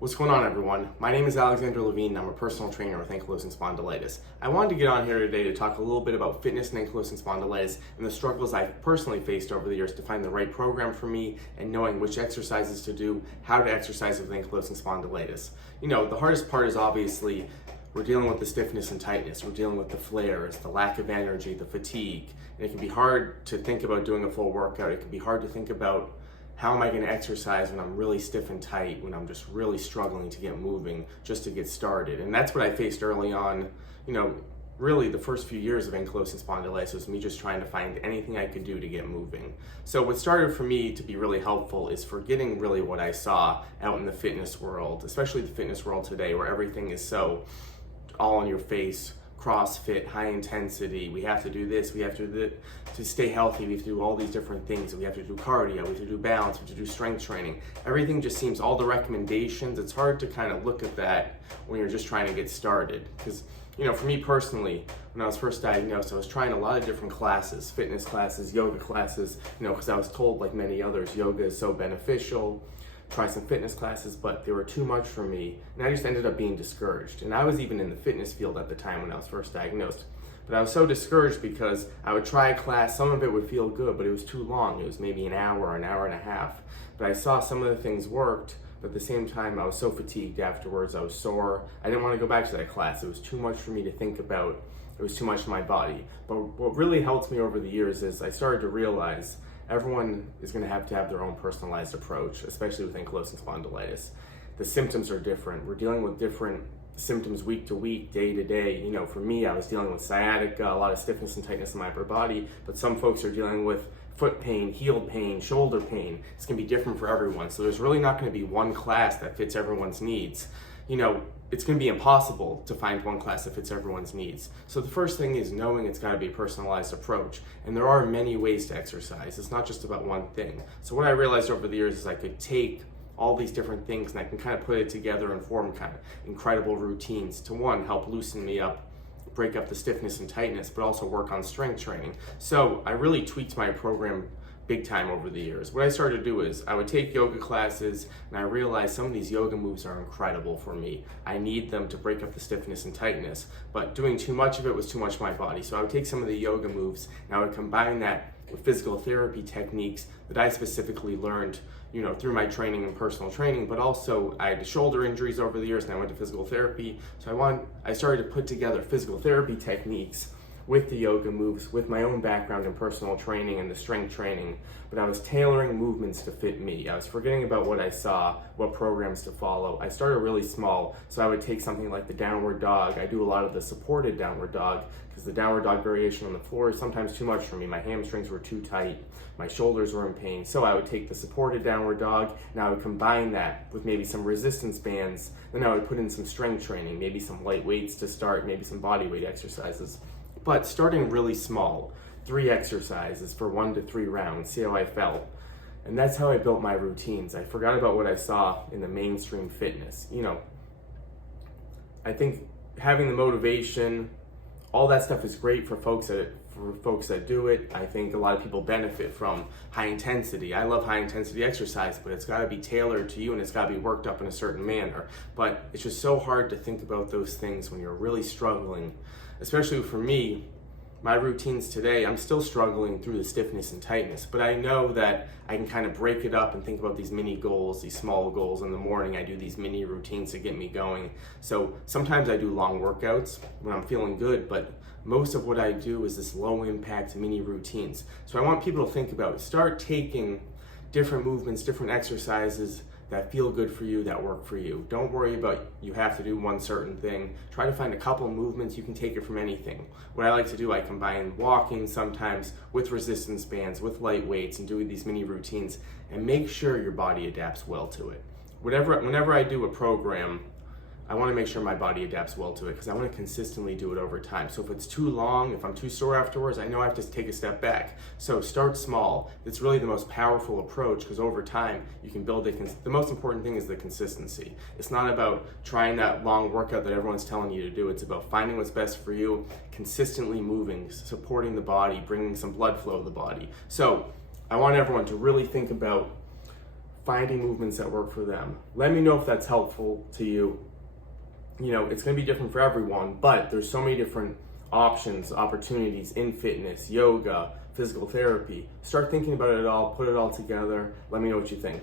What's going on, everyone? My name is Alexander Levine, and I'm a personal trainer with Ankylosing Spondylitis. I wanted to get on here today to talk a little bit about fitness and ankylosing spondylitis and the struggles I've personally faced over the years to find the right program for me and knowing which exercises to do, how to exercise with ankylosing spondylitis. The hardest part is obviously we're dealing with the stiffness and tightness, we're dealing with the flares, the lack of energy, the fatigue, and it can be hard to think about doing a full workout. It can be hard to think about how am I going to exercise when I'm really stiff and tight, when I'm just really struggling to get moving, just to get started. And that's what I faced early on. Really the first few years of ankylosing spondylitis was me just trying to find anything I could do to get moving. So what started for me to be really helpful is forgetting really what I saw out in the fitness world, especially the fitness world today, where everything is so all in your face. CrossFit, high intensity, we have to do this, we have to do that. To stay healthy, we have to do all these different things. We have to do cardio, we have to do balance, we have to do strength training. Everything just seems, all the recommendations, it's hard to kind of look at that when you're just trying to get started. Because, for me personally, when I was first diagnosed, I was trying a lot of different classes, fitness classes, yoga classes, because I was told, like many others, yoga is so beneficial. Try some fitness classes, but they were too much for me, and I just ended up being discouraged. And I was even in the fitness field at the time when I was first diagnosed, but I was so discouraged because I would try a class, some of it would feel good, but it was too long. It was maybe an hour and a half, but I saw some of the things worked, but at the same time I was so fatigued afterwards. I was sore. I didn't want to go back to that class. It was too much for me to think about. It was too much for my body. But what really helped me over the years is I started to realize everyone is going to have their own personalized approach, especially with ankylosing spondylitis. The symptoms are different. We're dealing with different symptoms week to week, day to day. For me, I was dealing with sciatica, a lot of stiffness and tightness in my upper body, but some folks are dealing with foot pain, heel pain, shoulder pain. It's going to be different for everyone. So there's really not going to be one class that fits everyone's needs. It's going to be impossible to find one class that fits everyone's needs. So the first thing is knowing it's got to be a personalized approach. And there are many ways to exercise. It's not just about one thing. So what I realized over the years is I could take all these different things and I can kind of put it together and form kind of incredible routines to, one, help loosen me up, break up the stiffness and tightness, but also work on strength training. So I really tweaked my program big time over the years. What I started to do is I would take yoga classes, and I realized some of these yoga moves are incredible for me. I need them to break up the stiffness and tightness, but doing too much of it was too much for my body. So I would take some of the yoga moves and I would combine that with physical therapy techniques that I specifically learned through my training and personal training, but also I had shoulder injuries over the years and I went to physical therapy. So I started to put together physical therapy techniques with the yoga moves, with my own background in personal training and the strength training, but I was tailoring movements to fit me. I was forgetting about what I saw, what programs to follow. I started really small, so I would take something like the downward dog. I do a lot of the supported downward dog because the downward dog variation on the floor is sometimes too much for me. My hamstrings were too tight, my shoulders were in pain, so I would take the supported downward dog and I would combine that with maybe some resistance bands. Then I would put in some strength training, maybe some light weights to start, maybe some body weight exercises. But starting really small, 3 exercises for 1 to 3 rounds, see how I felt. And that's how I built my routines. I forgot about what I saw in the mainstream fitness. I think having the motivation, all that stuff is great for folks that do it. I think a lot of people benefit from high intensity. I love high intensity exercise, but it's got to be tailored to you and it's got to be worked up in a certain manner. But it's just so hard to think about those things when you're really struggling. Especially for me, my routines today, I'm still struggling through the stiffness and tightness, but I know that I can kind of break it up and think about these mini goals, these small goals. In the morning, I do these mini routines to get me going. So sometimes I do long workouts when I'm feeling good, but most of what I do is this low impact mini routines. So I want people to think about, start taking different movements, different exercises that feel good for you, that work for you. Don't worry about you have to do one certain thing. Try to find a couple movements. You can take it from anything. What I like to do, I combine walking sometimes with resistance bands, with light weights, and doing these mini routines, and make sure your body adapts well to it. Whenever I do a program, I want to make sure my body adapts well to it because I want to consistently do it over time. So if it's too long, if I'm too sore afterwards, I know I have to take a step back. So start small. It's really the most powerful approach because over time you can build it. The most important thing is the consistency. It's not about trying that long workout that everyone's telling you to do. It's about finding what's best for you, consistently moving, supporting the body, bringing some blood flow to the body. So I want everyone to really think about finding movements that work for them. Let me know if that's helpful to you. You know, it's going to be different for everyone, but there's so many different options, opportunities in fitness, yoga, physical therapy. Start thinking about it all, put it all together. Let me know what you think.